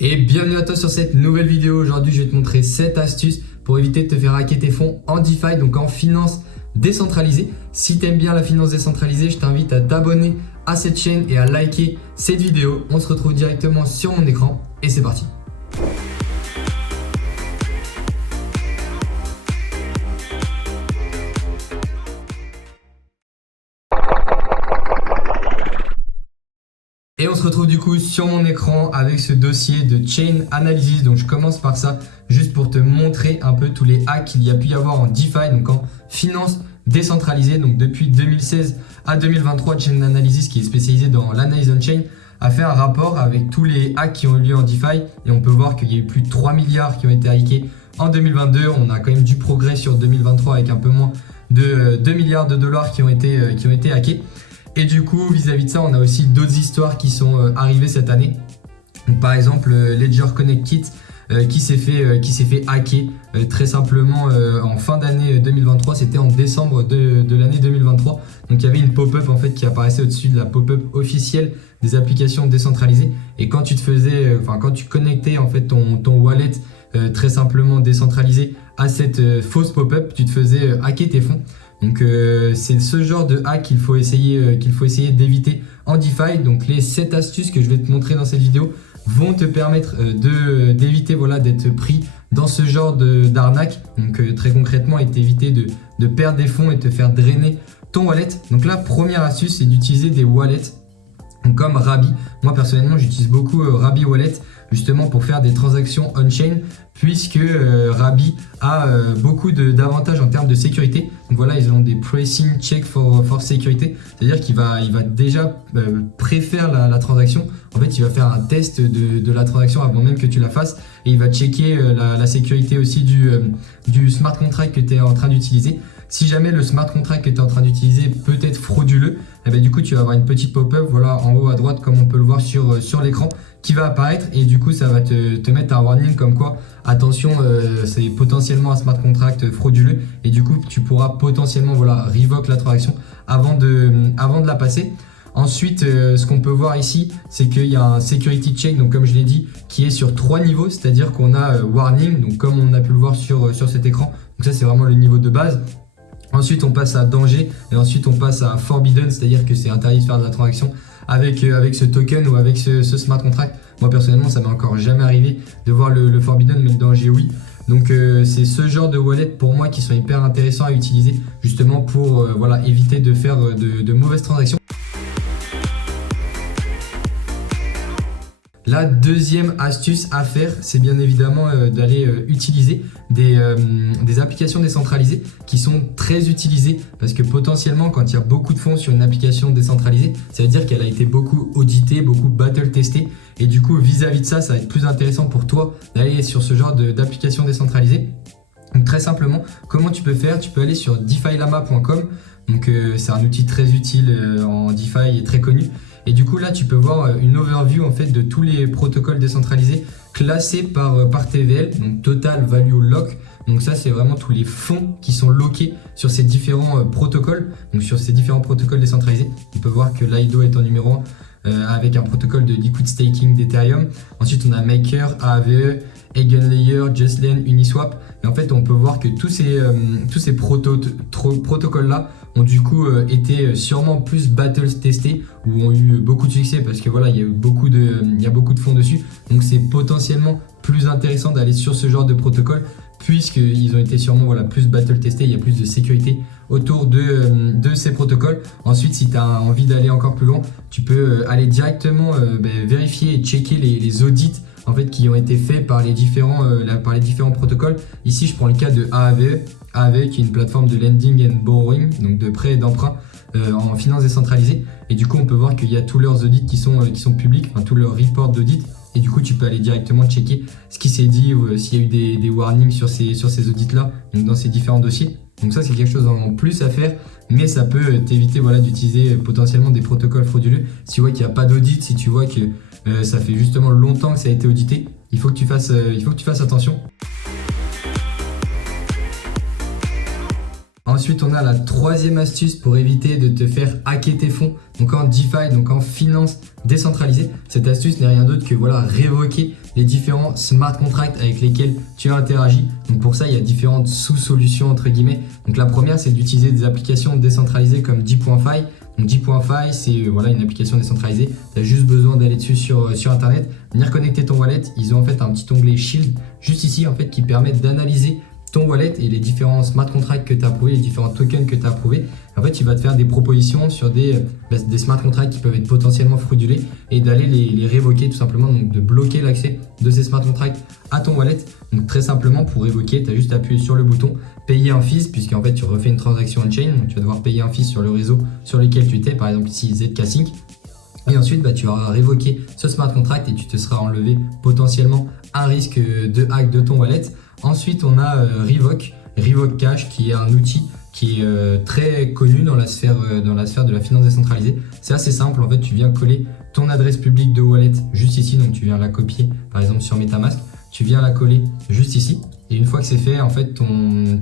Et bienvenue à toi sur cette nouvelle vidéo. Aujourd'hui, je vais te montrer 7 astuces pour éviter de te faire hacker tes fonds en DeFi, donc en finance décentralisée. Si tu aimes bien la finance décentralisée, je t'invite à t'abonner à cette chaîne et à liker cette vidéo. On se retrouve directement sur mon écran et c'est parti. Et on se retrouve du coup sur mon écran avec ce dossier de Chain Analysis. Donc je commence par ça juste pour te montrer un peu tous les hacks qu'il y a pu y avoir en DeFi, donc en finance décentralisée. Donc depuis 2016 à 2023, Chain Analysis, qui est spécialisé dans l'analyse on-chain, a fait un rapport avec tous les hacks qui ont eu lieu en DeFi. Et on peut voir qu'il y a eu plus de 3 milliards qui ont été hackés en 2022. On a quand même du progrès sur 2023 avec un peu moins de 2 milliards de dollars qui ont été hackés. Et du coup, vis-à-vis de ça, on a aussi d'autres histoires qui sont arrivées cette année. Donc, par exemple, Ledger Connect Kit qui s'est fait hacker très simplement en fin d'année 2023. C'était en décembre de l'année 2023. Donc, il y avait une pop-up en fait qui apparaissait au-dessus de la pop-up officielle des applications décentralisées. Et quand tu quand tu connectais en fait ton wallet très simplement décentralisé à cette fausse pop-up, tu te faisais hacker tes fonds. Donc c'est ce genre de hack qu'il faut essayer d'éviter en DeFi. Donc les 7 astuces que je vais te montrer dans cette vidéo vont te permettre d'éviter d'être pris dans ce genre d'arnaque. Donc très concrètement, et t'éviter de perdre des fonds et te faire drainer ton wallet. Donc la première astuce, c'est d'utiliser des wallets comme Rabby. Moi personnellement, j'utilise beaucoup Rabby Wallet justement pour faire des transactions on-chain, puisque Rabby a beaucoup d'avantages en termes de sécurité. Donc voilà, ils ont des pricing check for sécurité, c'est-à-dire qu'il va déjà préfaire la transaction. En fait, il va faire un test de la transaction avant même que tu la fasses, et il va checker la sécurité aussi du smart contract que tu es en train d'utiliser. Si jamais le smart contract que tu es en train d'utiliser peut être frauduleux, et bien du coup tu vas avoir une petite pop-up en haut à droite, comme on peut le voir sur l'écran, qui va apparaître, et du coup ça va te mettre un warning comme quoi attention, c'est potentiellement un smart contract frauduleux, et du coup tu pourras potentiellement revoke la transaction avant de la passer. Ensuite, ce qu'on peut voir ici, c'est qu'il y a un security check, donc comme je l'ai dit, qui est sur 3 niveaux, c'est-à-dire qu'on a warning, donc comme on a pu le voir sur cet écran. Donc ça c'est vraiment le niveau de base. Ensuite on passe à danger, et ensuite on passe à forbidden, c'est-à-dire que c'est interdit de faire de la transaction avec ce token ou avec ce smart contract. Moi personnellement ça m'est encore jamais arrivé de voir le forbidden, mais le danger oui. Donc c'est ce genre de wallet pour moi qui sont hyper intéressants à utiliser justement pour éviter de faire de mauvaises transactions. La deuxième astuce à faire, c'est bien évidemment d'aller utiliser des applications décentralisées qui sont très utilisées, parce que potentiellement quand il y a beaucoup de fonds sur une application décentralisée, ça veut dire qu'elle a été beaucoup auditée, beaucoup battle testée, et du coup vis-à-vis de ça, ça va être plus intéressant pour toi d'aller sur ce genre d'application décentralisée. Donc très simplement, comment tu peux faire? Tu peux aller sur defilama.com. Donc c'est un outil très utile en DeFi et très connu. Et du coup là tu peux voir une overview en fait de tous les protocoles décentralisés classés par TVL, donc Total Value Lock. Donc ça c'est vraiment tous les fonds qui sont lockés sur ces différents protocoles, donc sur ces différents protocoles décentralisés. On peut voir que Lido est en numéro 1 avec un protocole de liquid staking d'Ethereum. Ensuite on a Maker, Aave, Eigenlayer, Justland, Uniswap. Et en fait on peut voir que tous ces protocoles là ont du coup été sûrement plus battle testés, ou ont eu beaucoup de succès, parce que il y a beaucoup de fonds dessus. Donc c'est potentiellement plus intéressant d'aller sur ce genre de protocole, puisqu'ils ont été sûrement plus battle testés. Il y a plus de sécurité autour de ces protocoles. Ensuite, si tu as envie d'aller encore plus loin, tu peux aller directement vérifier et checker les audits en fait qui ont été faits par les différents protocoles. Ici je prends le cas de Aave, qui est une plateforme de lending and borrowing, donc de prêt et d'emprunt en finance décentralisée. Et du coup on peut voir qu'il y a tous leurs audits qui sont publics, tous leurs reports d'audit. Et du coup tu peux aller directement checker ce qui s'est dit, ou s'il y a eu des warnings sur ces audits là, donc dans ces différents dossiers. Donc ça c'est quelque chose en plus à faire, mais ça peut t'éviter d'utiliser potentiellement des protocoles frauduleux. Si tu vois qu'il n'y a pas d'audit, si tu vois que ça fait justement longtemps que ça a été audité, il faut que tu fasses attention. Ensuite, on a la troisième astuce pour éviter de te faire hacker tes fonds, donc en DeFi, donc en finance décentralisée. Cette astuce n'est rien d'autre que voilà, révoquer les différents smart contracts avec lesquels tu as interagi. Donc pour ça, il y a différentes sous-solutions entre guillemets. Donc la première, c'est d'utiliser des applications décentralisées comme DeFi. Donc DeFi, c'est voilà, une application décentralisée. Tu as juste besoin d'aller dessus sur Internet, venir connecter ton wallet. Ils ont en fait un petit onglet Shield juste ici en fait qui permet d'analyser ton wallet et les différents smart contracts que tu as approuvés, les différents tokens que tu as approuvés. En fait, il va te faire des propositions sur des smart contracts qui peuvent être potentiellement fraudulés et d'aller les révoquer tout simplement, donc de bloquer l'accès de ces smart contracts à ton wallet. Donc très simplement, pour révoquer, tu as juste appuyé sur le bouton payer un fees, puisqu'en fait tu refais une transaction on-chain, donc tu vas devoir payer un fees sur le réseau sur lequel tu étais, par exemple ici ZK Sync. Et ensuite, tu auras révoqué ce smart contract et tu te seras enlevé potentiellement un risque de hack de ton wallet. Ensuite, on a Revoke Cash qui est un outil qui est très connu dans la sphère de la finance décentralisée. C'est assez simple, en fait, tu viens coller ton adresse publique de wallet juste ici, donc tu viens la copier par exemple sur MetaMask, tu viens la coller juste ici. Et une fois que c'est fait, en fait,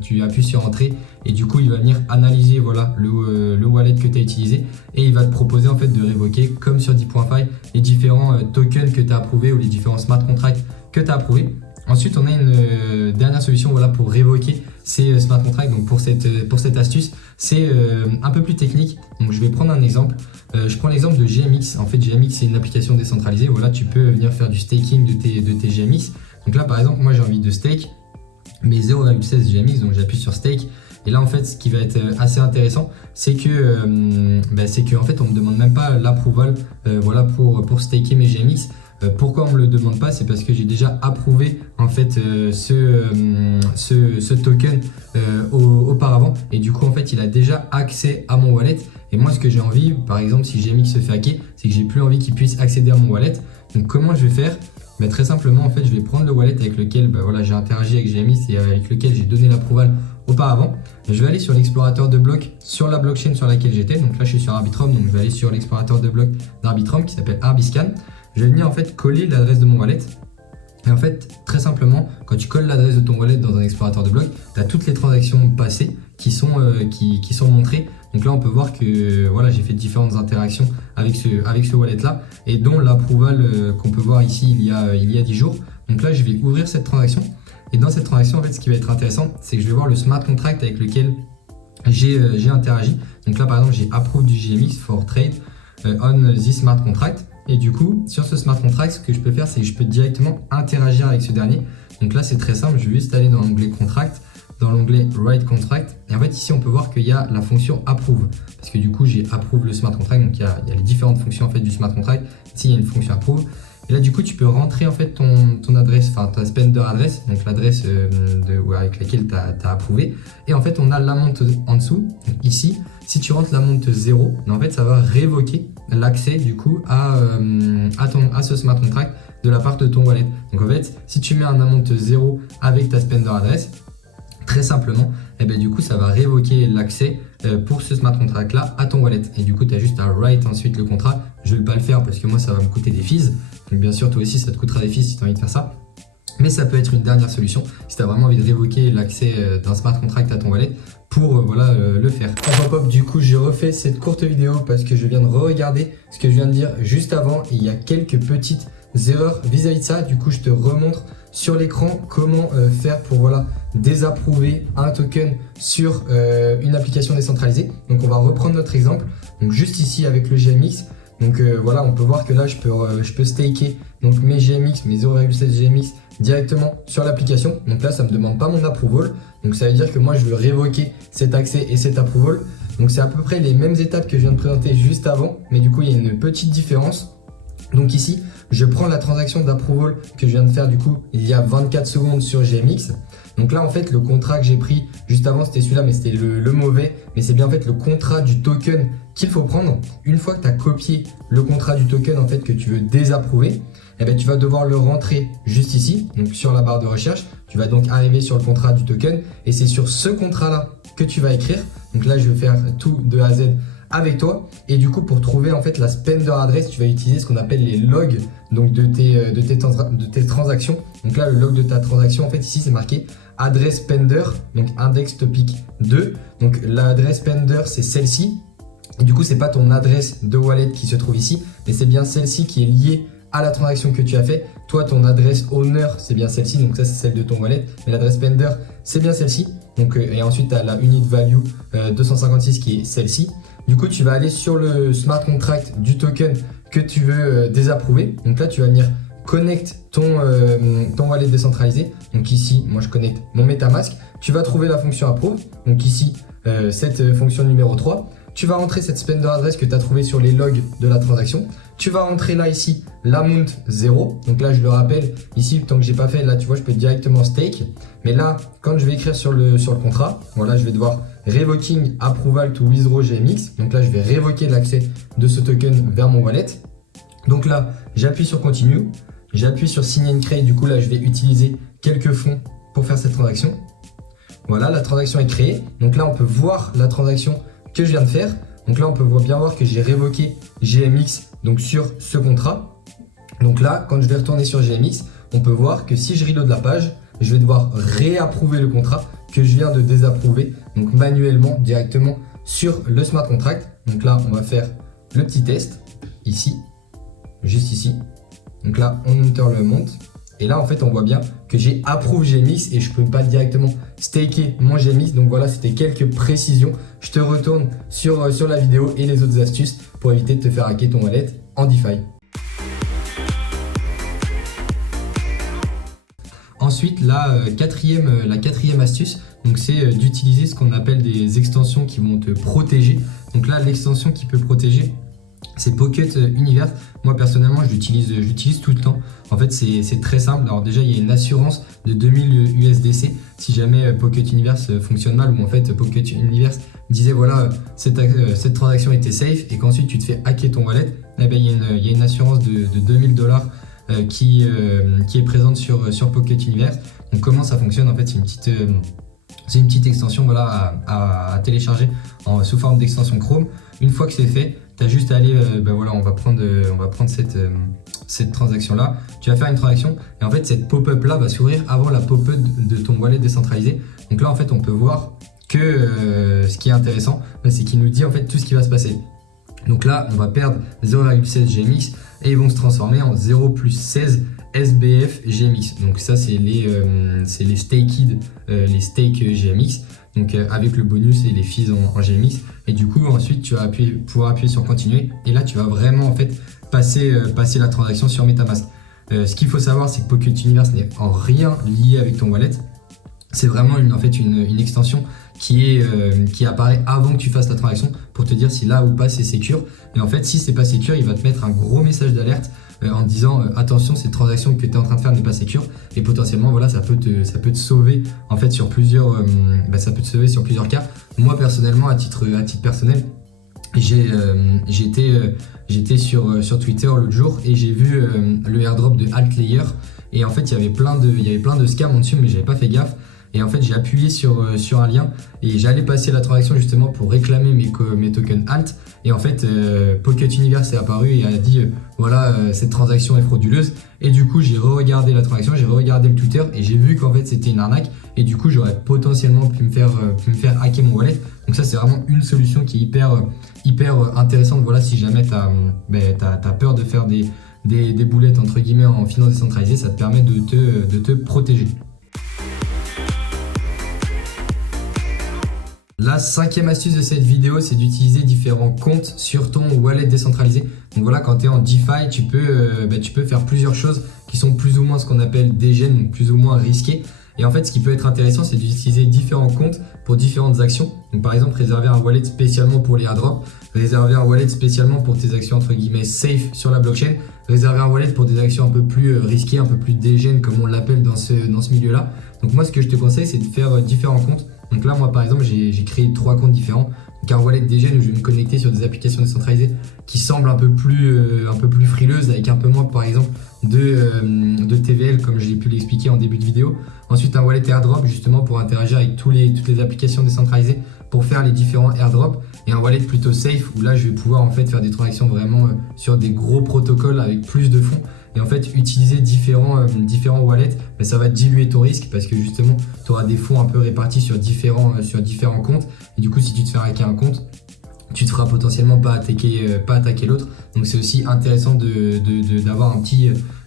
tu appuies sur entrée et du coup, il va venir analyser voilà, le wallet que tu as utilisé et il va te proposer en fait de révoquer, comme sur DeFi, les différents tokens que tu as approuvés ou les différents smart contracts que tu as approuvés. Ensuite, on a une dernière solution voilà, pour révoquer ces smart contracts. Donc pour cette astuce, c'est un peu plus technique. Donc je vais prendre un exemple. Je prends l'exemple de GMX. En fait, GMX, c'est une application décentralisée. Voilà, tu peux venir faire du staking de tes GMX. Donc là, par exemple, moi, j'ai envie de stake mes 0,16 GMX. Donc j'appuie sur stake. Et là, en fait, ce qui va être assez intéressant, c'est que en fait, on me demande même pas l'approval voilà, pour staker mes GMX. Pourquoi on me le demande pas? C'est parce que j'ai déjà approuvé en fait ce token auparavant et du coup en fait il a déjà accès à mon wallet. Et moi ce que j'ai envie, par exemple si GMX se fait hacker, c'est que j'ai plus envie qu'il puisse accéder à mon wallet. Donc comment je vais faire? Très simplement en fait je vais prendre le wallet avec lequel voilà, j'ai interagi avec GMX et avec lequel j'ai donné l'approval auparavant. Je vais aller sur l'explorateur de blocs sur la blockchain sur laquelle j'étais. Donc là je suis sur Arbitrum, donc je vais aller sur l'explorateur de blocs d'Arbitrum qui s'appelle Arbiscan. Je vais venir en fait coller l'adresse de mon wallet. Et en fait, très simplement, quand tu colles l'adresse de ton wallet dans un explorateur de blocs, tu as toutes les transactions passées qui sont montrées. Donc là, on peut voir que voilà, j'ai fait différentes interactions avec ce wallet-là et dont l'approval qu'on peut voir ici il y a 10 jours. Donc là, je vais ouvrir cette transaction. Et dans cette transaction, en fait, ce qui va être intéressant, c'est que je vais voir le smart contract avec lequel j'ai interagi. Donc là, par exemple, j'ai approuvé du GMX for trade on this smart contract. Et du coup, sur ce smart contract, ce que je peux faire, c'est que je peux directement interagir avec ce dernier. Donc là, c'est très simple. Je vais juste aller dans l'onglet contract, dans l'onglet write contract. Et en fait, ici, on peut voir qu'il y a la fonction approve. Parce que du coup, j'ai approve le smart contract. Donc il y a les différentes fonctions en fait, du smart contract. Ici, il y a une fonction approve. Et là, du coup, tu peux rentrer en fait ton adresse, enfin ta spender adresse, donc l'adresse avec laquelle tu as approuvé. Et en fait, on a l'amount en dessous. Donc ici, si tu rentres l'amount 0, en fait, ça va révoquer l'accès du coup à ce smart contract de la part de ton wallet. Donc en fait, si tu mets un amount 0 avec ta spender adresse, très simplement, du coup, ça va révoquer l'accès pour ce smart contract là à ton wallet. Et du coup, tu as juste à write ensuite le contrat. Je ne vais pas le faire parce que moi, ça va me coûter des fees. Donc bien sûr, toi aussi, ça te coûtera des fees si tu as envie de faire ça. Mais ça peut être une dernière solution si tu as vraiment envie de révoquer l'accès d'un smart contract à ton wallet pour le faire. Hop, du coup, j'ai refait cette courte vidéo parce que je viens de re-regarder ce que je viens de dire juste avant. Et il y a quelques petites erreurs vis-à-vis de ça. Du coup, je te remontre sur l'écran comment faire pour voilà, désapprouver un token sur une application décentralisée. Donc, on va reprendre notre exemple. Donc, juste ici avec le GMX. Donc voilà, on peut voir que là, je peux staker donc, mes GMX, mes 0,7 GMX directement sur l'application. Donc là, ça ne me demande pas mon approval. Donc ça veut dire que moi, je veux révoquer cet accès et cet approval. Donc c'est à peu près les mêmes étapes que je viens de présenter juste avant. Mais du coup, il y a une petite différence. Donc ici, je prends la transaction d'approval que je viens de faire du coup il y a 24 secondes sur GMX. Donc là, en fait, le contrat que j'ai pris juste avant, c'était celui-là, mais c'était le mauvais. Mais c'est bien en fait le contrat du token qu'il faut prendre. Une fois que tu as copié le contrat du token en fait que tu veux désapprouver, tu vas devoir le rentrer juste ici, donc sur la barre de recherche. Tu vas donc arriver sur le contrat du token et c'est sur ce contrat-là que tu vas écrire. Donc là, je vais faire tout de A à Z avec toi. Et du coup, pour trouver en fait la spender adresse, tu vas utiliser ce qu'on appelle les logs donc de tes transactions. Donc là, le log de ta transaction, en fait, ici, c'est marqué adresse Pender, donc index topic 2. Donc l'adresse Pender, c'est celle-ci. Et du coup, c'est pas ton adresse de wallet qui se trouve ici, mais c'est bien celle-ci qui est liée à la transaction que tu as fait. Toi, ton adresse owner, c'est bien celle-ci, donc ça c'est celle de ton wallet, mais l'adresse Pender, c'est bien celle-ci. Donc, et ensuite, tu as la unit value 256 qui est celle-ci. Du coup, tu vas aller sur le smart contract du token que tu veux désapprouver. Donc là, tu vas venir connecte ton wallet décentralisé. Donc ici, moi je connecte mon MetaMask. Tu vas trouver la fonction approve. Donc ici, cette fonction numéro 3. Tu vas rentrer cette spender adresse que tu as trouvée sur les logs de la transaction. Tu vas rentrer là ici l'amount 0. Donc là, je le rappelle, ici, tant que j'ai pas fait, là, tu vois, je peux directement stake. Mais là, quand je vais écrire sur le contrat, voilà, je vais devoir revoking approval to withdraw GMX. Donc là, je vais révoquer l'accès de ce token vers mon wallet. Donc là, j'appuie sur continue. J'appuie sur sign and create. Du coup, là, je vais utiliser quelques fonds pour faire cette transaction. Voilà, la transaction est créée. Donc là, on peut voir la transaction que je viens de faire. Donc là, on peut bien voir que j'ai révoqué GMX donc sur ce contrat. Donc là, quand je vais retourner sur GMX, on peut voir que si je reload la page, je vais devoir réapprouver le contrat que je viens de désapprouver, donc manuellement, directement sur le smart contract. Donc là, on va faire le petit test ici, juste ici. Donc là, on enter le monte. Et là, en fait, on voit bien que j'ai approuvé GMX et je peux pas directement staker mon GMX. Donc voilà, c'était quelques précisions. Je te retourne sur la vidéo et les autres astuces pour éviter de te faire hacker ton wallet en DeFi. Ensuite, la quatrième astuce, donc c'est d'utiliser ce qu'on appelle des extensions qui vont te protéger. Donc là, l'extension qui peut protéger, c'est Pocket Universe. Moi personnellement, je l'utilise tout le temps. En fait, c'est très simple. Alors déjà, il y a une assurance de 2000 USDC si jamais Pocket Universe fonctionne mal, ou en fait Pocket Universe disait voilà, cette transaction était safe et qu'ensuite tu te fais hacker ton wallet. Eh ben, il y a une assurance de $2000 qui est présente sur Pocket Universe. Donc comment ça fonctionne? En fait, c'est une petite extension voilà, à télécharger sous forme d'extension Chrome. Une fois que c'est fait, tu as juste à aller, voilà, on va prendre cette transaction-là. Tu vas faire une transaction et en fait, cette pop-up-là va s'ouvrir avant la pop-up de ton wallet décentralisé. Donc là, en fait, on peut voir que ce qui est intéressant, c'est qu'il nous dit en fait tout ce qui va se passer. Donc là, on va perdre 0,16 GMX et ils vont se transformer en 0 plus 16 SBF GMX. Donc ça, c'est les staked, les stake GMX. Donc avec le bonus et les fees en GMX. Et du coup, ensuite, tu vas pouvoir appuyer sur continuer. Et là, tu vas vraiment en fait passer la transaction sur MetaMask. Ce qu'il faut savoir, c'est que Pocket Universe n'est en rien lié avec ton wallet. C'est vraiment une extension qui apparaît avant que tu fasses la transaction pour te dire si là ou pas c'est secure. Et en fait, si c'est pas secure, il va te mettre un gros message d'alerte en te disant attention, cette transaction que tu es en train de faire n'est pas secure, et potentiellement voilà, ça peut te sauver en fait sur plusieurs cas. Moi personnellement, à titre personnel, j'étais sur Twitter l'autre jour et j'ai vu le airdrop de Altlayer, et en fait il y avait plein de scams en dessus, mais j'avais pas fait gaffe. Et en fait, j'ai appuyé sur un lien et j'allais passer la transaction justement pour réclamer mes tokens Alt. Et en fait, Pocket Universe est apparu et a dit voilà, cette transaction est frauduleuse. Et du coup, j'ai re-regardé la transaction, j'ai re-regardé le Twitter et j'ai vu qu'en fait, c'était une arnaque. Et du coup, j'aurais potentiellement pu me faire hacker mon wallet. Donc ça, c'est vraiment une solution qui est hyper intéressante. Voilà, si jamais t'as peur de faire des boulettes entre guillemets en finance décentralisée, ça te permet de te protéger. La cinquième astuce de cette vidéo, c'est d'utiliser différents comptes sur ton wallet décentralisé. Donc voilà, quand tu es en DeFi, tu peux faire plusieurs choses qui sont plus ou moins ce qu'on appelle degen, donc plus ou moins risquées. Et en fait, ce qui peut être intéressant, c'est d'utiliser différents comptes pour différentes actions. Donc par exemple, réserver un wallet spécialement pour les airdrops, réserver un wallet spécialement pour tes actions entre guillemets safe sur la blockchain, réserver un wallet pour des actions un peu plus risquées, un peu plus degen comme on l'appelle dans ce milieu-là. Donc moi, ce que je te conseille, c'est de faire différents comptes. Donc là, moi par exemple, j'ai créé 3 comptes différents. Donc un wallet degen où je vais me connecter sur des applications décentralisées qui semblent un peu plus frileuses, avec un peu moins par exemple de TVL comme j'ai pu l'expliquer en début de vidéo. Ensuite un wallet airdrop justement pour interagir avec toutes les applications décentralisées pour faire les différents airdrops, et un wallet plutôt safe où là je vais pouvoir en fait faire des transactions vraiment sur des gros protocoles avec plus de fonds. et en fait utiliser différents wallets, ça va diluer ton risque parce que justement tu auras des fonds un peu répartis sur différents comptes, et du coup si tu te fais hacker un compte, tu te feras potentiellement pas attaquer l'autre. Donc c'est aussi intéressant d'avoir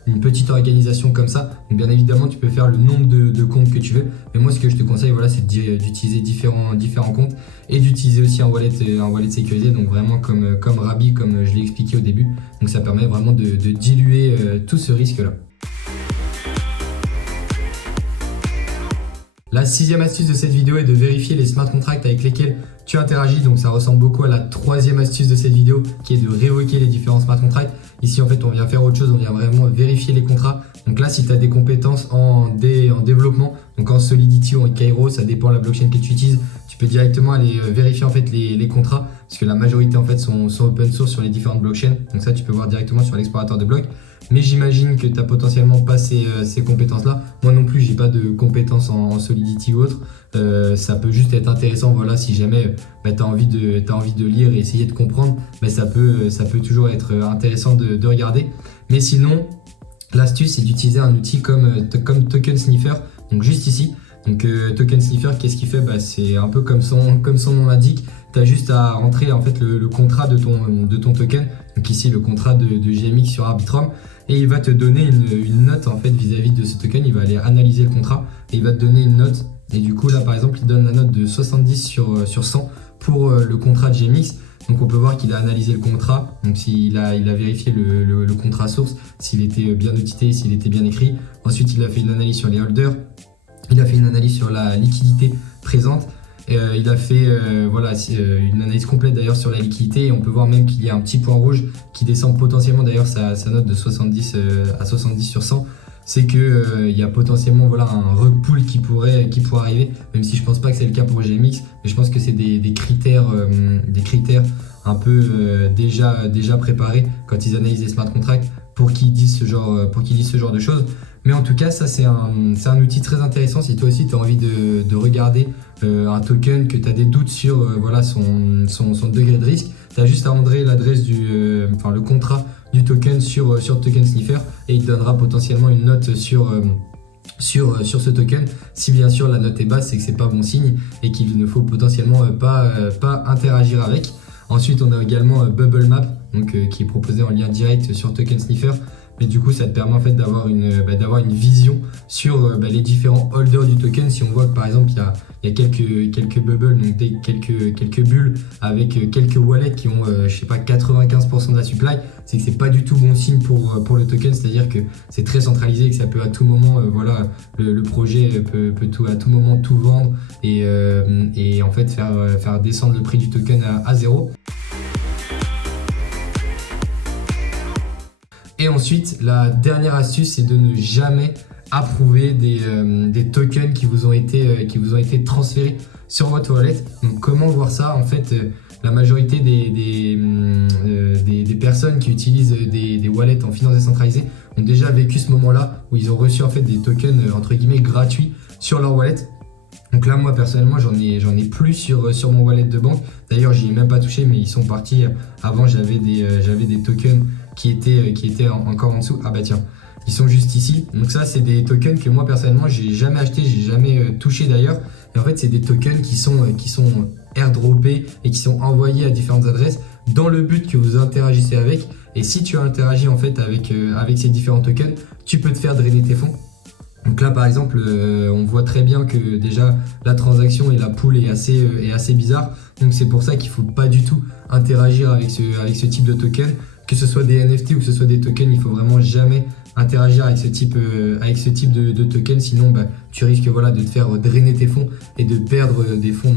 une petite organisation comme ça. Donc bien évidemment tu peux faire le nombre de comptes que tu veux, mais moi ce que je te conseille, voilà, c'est d'utiliser différents comptes et d'utiliser aussi un wallet sécurisé, donc vraiment comme Rabby, comme je l'ai expliqué au début. Donc ça permet vraiment de diluer tout ce risque là. La 6e astuce de cette vidéo est de vérifier les smart contracts avec lesquels tu interagis. Donc ça ressemble beaucoup à la 3e astuce de cette vidéo qui est de révoquer les différents smart contracts. Ici en fait on vient faire autre chose, on vient vraiment vérifier les contrats. Donc là si tu as des compétences en développement, donc en Solidity ou en Cairo, ça dépend de la blockchain que tu utilises, tu peux directement aller vérifier en fait les contrats, parce que la majorité en fait sont open source sur les différentes blockchains. Donc ça tu peux voir directement sur l'explorateur de blocs. Mais j'imagine que tu n'as potentiellement pas ces compétences-là. Moi non plus, j'ai pas de compétences en Solidity ou autre. Ça peut juste être intéressant, voilà, si jamais tu as envie de lire et essayer de comprendre, ça peut toujours être intéressant de regarder. Mais sinon, l'astuce, c'est d'utiliser un outil comme Token Sniffer, donc juste ici. Donc Token Sniffer, qu'est-ce qu'il fait? C'est un peu comme son nom l'indique. Tu as juste à rentrer en fait le contrat de ton token. Donc ici le contrat de GMX sur Arbitrum, et il va te donner une note en fait vis-à-vis de ce token. Il va aller analyser le contrat et il va te donner une note. Et du coup là par exemple il donne la note de 70 sur 100 pour le contrat de GMX. Donc on peut voir qu'il a analysé le contrat, donc il a vérifié le contrat source, s'il était bien audité, s'il était bien écrit. Ensuite il a fait une analyse sur les holders, il a fait une analyse sur la liquidité présente. Il a fait une analyse complète d'ailleurs sur la liquidité, et on peut voir même qu'il y a un petit point rouge qui descend potentiellement d'ailleurs sa note de 70 à 70 sur 100. C'est qu'il y a potentiellement un rug pull qui pourrait arriver, même si je pense pas que c'est le cas pour GMX, mais je pense que c'est des critères un peu déjà préparés quand ils analysent les smart contracts pour qu'ils disent ce genre de choses. Mais en tout cas, ça c'est un outil très intéressant si toi aussi tu as envie de regarder un token, que tu as des doutes sur son degré de risque. Tu as juste à rentrer l'adresse le contrat du token sur Token Sniffer, et il te donnera potentiellement une note sur ce token. Si bien sûr la note est basse, c'est que c'est pas bon signe et qu'il ne faut potentiellement pas interagir avec. Ensuite on a également Bubble Map, donc, qui est proposé en lien direct sur Token Sniffer. Mais du coup ça te permet en fait d'avoir une vision sur les différents holders du token. Si on voit que par exemple il y a quelques bubbles, donc quelques bulles avec quelques wallets qui ont 95% de la supply, c'est que c'est pas du tout bon signe pour le token. C'est-à-dire que c'est très centralisé et que ça peut à tout moment le projet peut à tout moment tout vendre et en fait faire descendre le prix du token à zéro. Et ensuite, la dernière astuce, c'est de ne jamais approuver des tokens qui vous ont été transférés sur votre wallet. Donc comment voir ça? En fait, la majorité des personnes qui utilisent des wallets en finance décentralisée ont déjà vécu ce moment-là où ils ont reçu en fait des tokens entre guillemets gratuits sur leur wallet. Donc là, moi personnellement, j'en ai plus sur mon wallet de banque. D'ailleurs, j'y ai même pas touché, mais ils sont partis. Avant, j'avais des tokens qui étaient encore en dessous. Ah bah tiens, ils sont juste ici. Donc ça, c'est des tokens que moi personnellement, j'ai jamais acheté, j'ai jamais touché d'ailleurs. Et en fait, c'est des tokens qui sont airdroppés et qui sont envoyés à différentes adresses dans le but que vous interagissez avec. Et si tu interagis en fait avec ces différents tokens, tu peux te faire drainer tes fonds. Donc là par exemple on voit très bien que déjà la transaction et la pool est assez bizarre. Donc c'est pour ça qu'il ne faut pas du tout interagir avec ce type de token. Que ce soit des NFT ou que ce soit des tokens, il ne faut vraiment jamais interagir avec ce type de token. Sinon tu risques de te faire drainer tes fonds et de perdre des fonds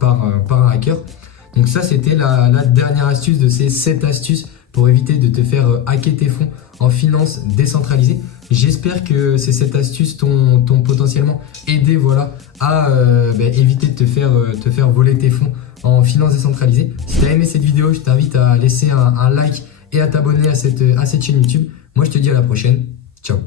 par un hacker. Donc ça c'était la dernière astuce de ces 7 astuces pour éviter de te faire hacker tes fonds en finance décentralisée. J'espère que ces 7 astuces t'ont potentiellement aidé à éviter de te faire voler tes fonds en finance décentralisée. Si tu as aimé cette vidéo, je t'invite à laisser un like et à t'abonner à cette chaîne YouTube. Moi je te dis à la prochaine. Ciao.